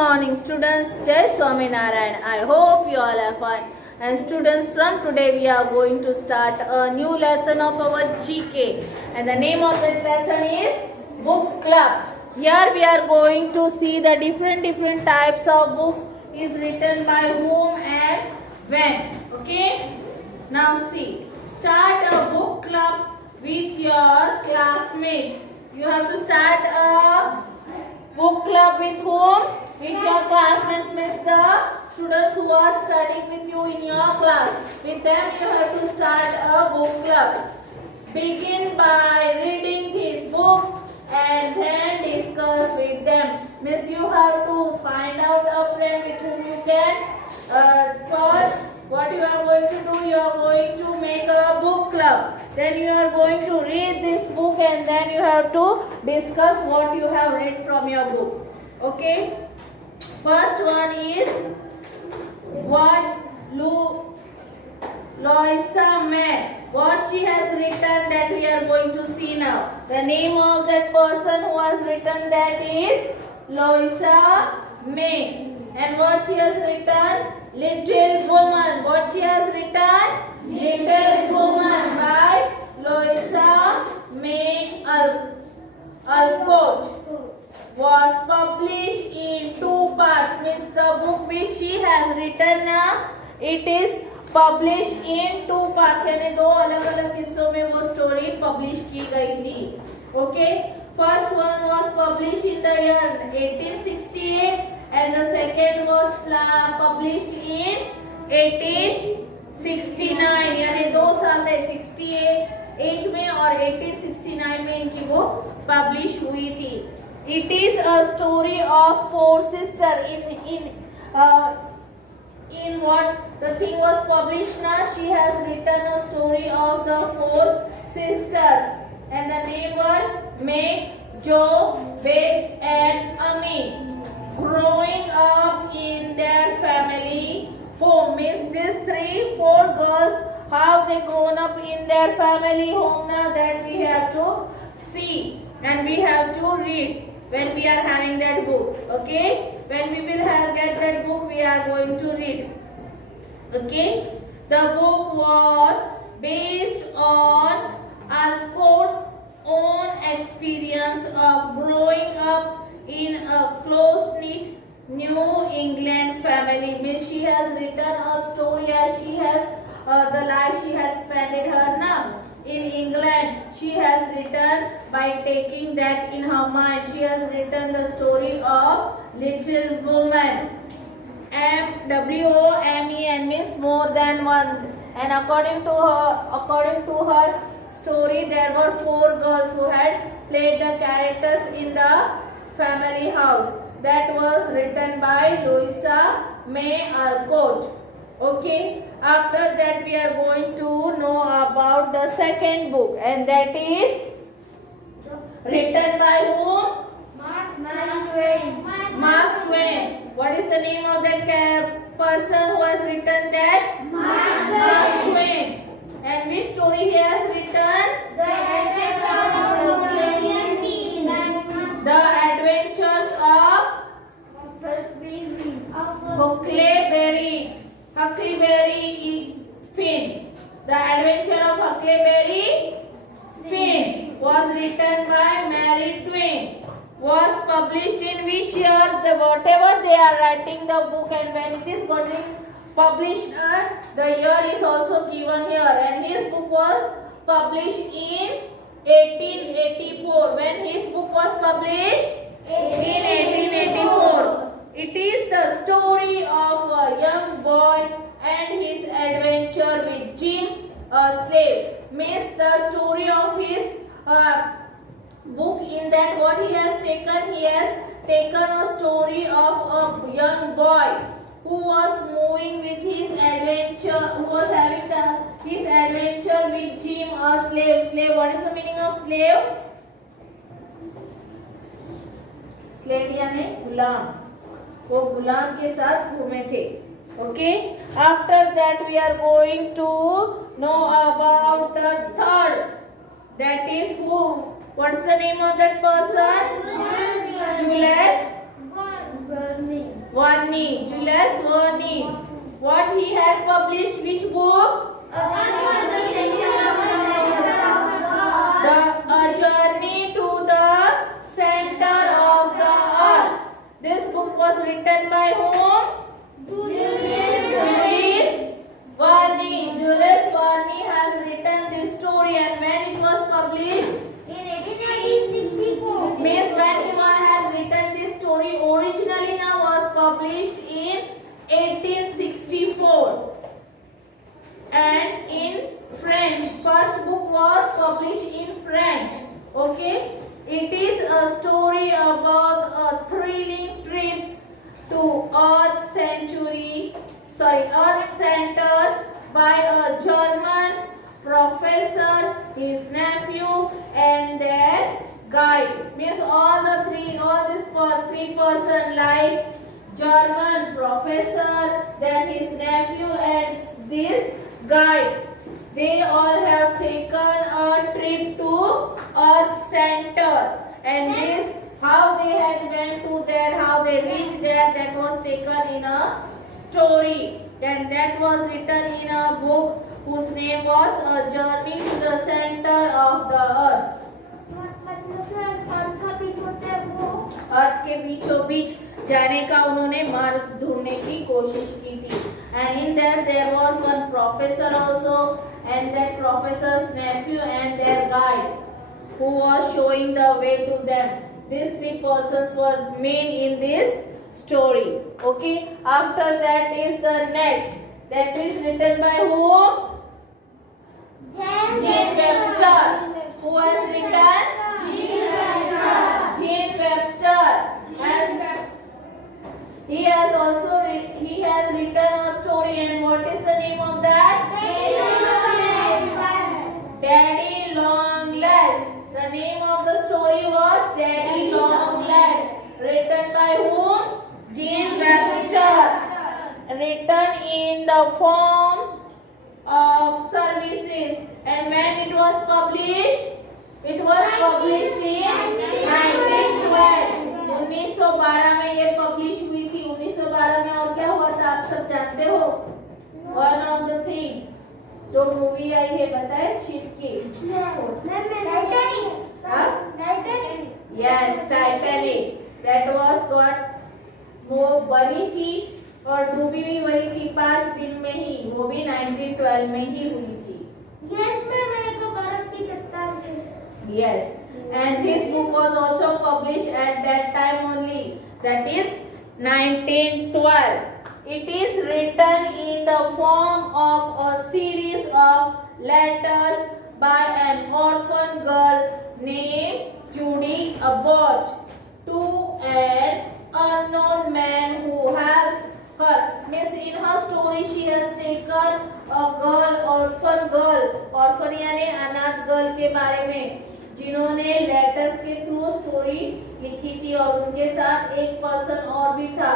morning students. Jai Swaminarayan. I hope you all are fine. And students, from today we are going to start a new lesson of our GK. And the name of that lesson is Book Club. Here we are going to see the different types of books is written by whom and when. Okay. Now see. Start a book club with your classmates. You have to start a book club with whom? With your classmates, means the students who are studying with you in your class. With them you have to start a book club. Begin by reading these books and then discuss with them. Means you have to find out a friend with whom you can first what you are going to do, you are going to make a book club. Then you are going to read this book and then you have to discuss what you have read from your book. Okay. First one is what Louisa May. What she has written, that we are going to see now. The name of that person who has written that is Louisa May. And what she has written? Little Woman. What she has written? Little Woman by Louisa May Alcott. Was published in 2 parts. Means the book which she has written, it is published in 2 parts. यानी 2 अलग-अलग हिस्सों में वो story publish की गई थी. Okay. First one was published in the year 1868 and the second was published in 1869. यानी 2 साल थे, 68 में और 1869 में इनकी वो publish हुई थी. It is a story of 4 sisters. In what the thing was published now, she has written a story of the 4 sisters, and the name were May, Jo, Beck, and Ami. Growing up in their family home. Means these 4 girls, how they grown up in their family home. Now that we have to see and we have to read when we are having that book. Okay. When we will get that book, we are going to read. Okay. The book was based on Alcott's own experience of growing up in a close-knit New England family. Means she has written a story as she has the life she has spent it her now in England. She has written by taking that in her mind. She has written the story of Little Woman. WOMEN means more than one. And according to her story, there were 4 girls who had played the characters in the family house. That was written by Louisa May Alcott. Okay. After that we are going to know about the second book, and that is written by whom? Mark Twain. Mark Twain. What is the name of that person who has written that? Mark Twain. And which story he has written? The Adventures of Huckleberry Finn. The Adventure of Huckleberry Finn was written by Mary Twain. Was published in which year? Whatever they are writing the book and when it is getting published, the year is also given here. And his book was published in 1884. When his book was published? In 1884. It is the story of a young boy and his adventure with Jim, a slave. Means the story of his book. In that what he has taken a story of a young boy who was moving with his adventure, who was having his adventure with Jim, a slave. Slave, what is the meaning of slave? Slave यानी गुलाम. वो गुलाम के साथ घूमे थे. Okay. After that we are going to know about the third. That is who? What's the name of that person? Jules Verne, Jules Verne. What he had published? Which book? A Journey to the Center of the Earth. This book was written by whom? Jules Verne. Jules Verne has written this story, and when it was published, means when he has written this story originally now was published in 1864, and in French. First book was published in French. Okay, it is a story about a thrilling trip to Earth Center by a German professor, his nephew, and their guide. Means all this three person like German professor, then his nephew, and this guide. They all have taken a trip to Earth Center, and this how they had went to there, how they reached there, that was taken in a story. Then that was written in a book whose name was A Journey to the Center of the Earth. अर्थ के बीचों बीच जाने का उन्होंने मार्ग ढूंढने की कोशिश की थी. And in that there was one professor also, and that professor's nephew and their guide who was showing the way to them. These three persons were main in this story. Okay, after that is the next, that is written by whom? Jane Webster. Who has written? Jane Webster. He has written a story, and what is the name of that? Daddy Longlegs. The name of the story was Daddy Longlegs. Written by whom? Jane Webster. Written in the form of services. And when it was published? It was published in 1912. 1912 में ये publish हुई थी. 1912 में और क्या हुआ था आप सब जानते हो? One of the thing जो मूवी आई है बताए शिप की. Yes, Titanic. That was got वो बनी थी और डूबी भी वही थी 5 दिन में ही. वो भी 1912 में ही हुई थी. Yes, and this book was also published at that time only, that is 1912. It is written in the form of a series of letters by an orphan girl named Judy Abbott to an unknown man who helps her. Means in her story she has taken a girl, orphan यानी अनाथ girl के बारे में, जिन्होंने letters के through story लिखी थी, और उनके साथ एक पर्सन और भी था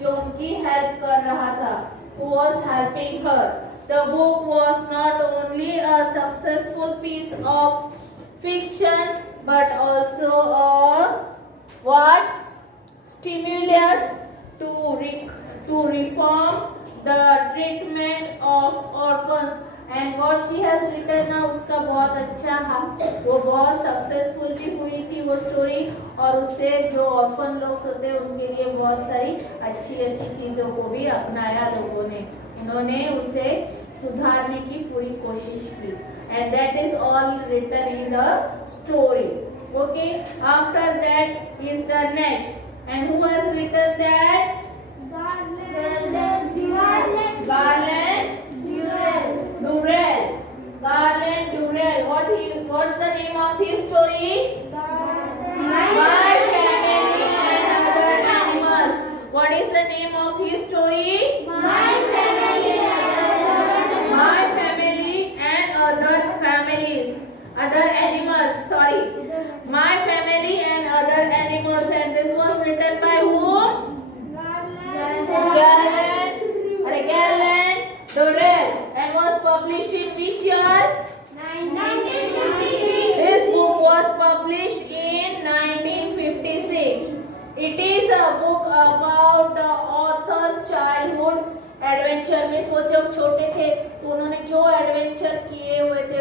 जो उनकी हेल्प कर रहा था, who was helping her. The book was not only a successful piece of fiction but also a stimulus to reform the treatment of orphans. And what she has written now, उसका बहुत अच्छा है, वो बहुत successful भी हुई थी वो स्टोरी, और उससे जो ऑर्फन लोग होते हैं उनके लिए बहुत सारी अच्छी चीज़ों को भी अपनाया लोगों ने. उन्होंने उसे सुधारने की पूरी कोशिश की. And that is all written in the story. Okay, after that is the next. And who has written that? Garland Durrell. What's the name of his story? My Family and Other Animals. What is the name of his story? My Family and Other Families. Other Animals. Sorry. My Family and Other Animals. And this was written by whom? Garland Durrell. And was published in which year? 1956. This book was published in 1956. It is a book about adventure में वो जब छोटे थे तो उन्होंने जो adventure किए हुए थे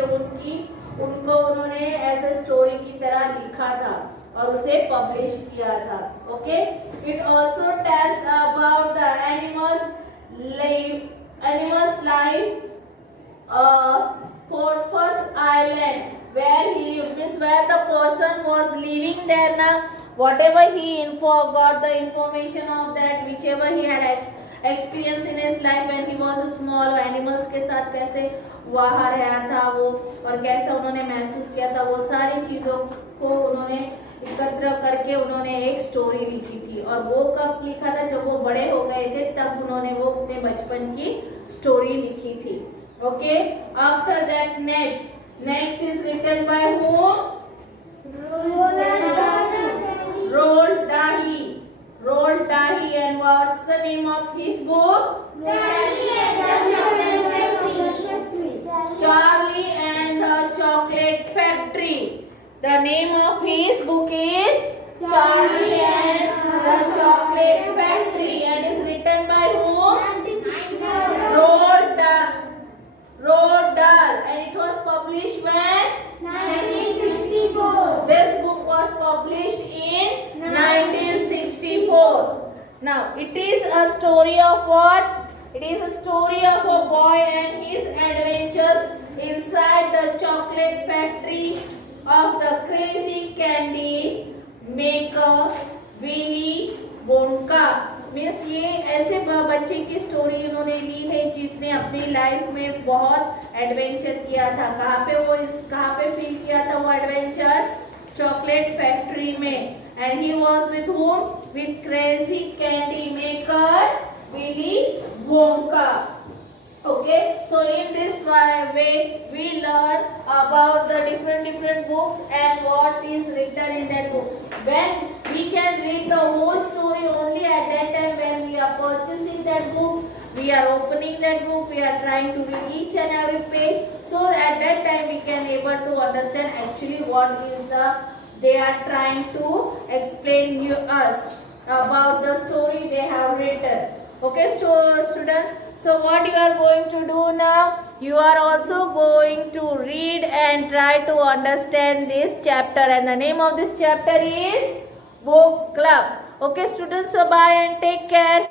उनको उन्होंने एज ए स्टोरी की तरह लिखा था और उसे पब्लिश किया था. Okay, it also tells about the animals life Porthos Island, where he lived, where the person was living there. Now, whatever he got the information of that, whichever he had experience in his life when he was small, animals के साथ कैसे वहाँ रहा था वो और कैसे उन्होंने महसूस किया था, वो सारी चीज़ों को उन्होंने एकत्र करके उन्होंने एक स्टोरी लिखी थी. और वो कब लिखा था? जब वो बड़े हो गए थे तब उन्होंने वो अपने बचपन की स्टोरी लिखी थी. Okay, after that next is written by whom? Roald Dahl. And what's the name of his book? Charlie and the Chocolate Factory. The name of his book is Charlie and the Chocolate Factory and is written by whom? Roald Dahl, and it was published when? 1964. This book was published in 1964. Now, it is a story of what? It is a story of a boy and his adventures inside the chocolate factory of the crazy candy maker Willy Wonka. Means ये ऐसे बच्चे की story उन्होंने ली है जिसने अपनी life में बहुत एडवेंचर किया था. कहाँ पे फील किया था वो एडवेंचर? चॉकलेट फैक्ट्री में. And he was with home? With crazy candy maker Willy Wonka. Okay, so in this way we learn about the different books and what is written in that book. When we can read the whole story only at that time when we are purchasing that book, we are opening that book, we are trying to read each and every page. So at that time we can able to understand actually what is they are trying to explain us about the story they have written. Okay, students. So what you are going to do now? You are also going to read and try to understand this chapter, and the name of this chapter is Book Club. Okay, students, so bye and take care.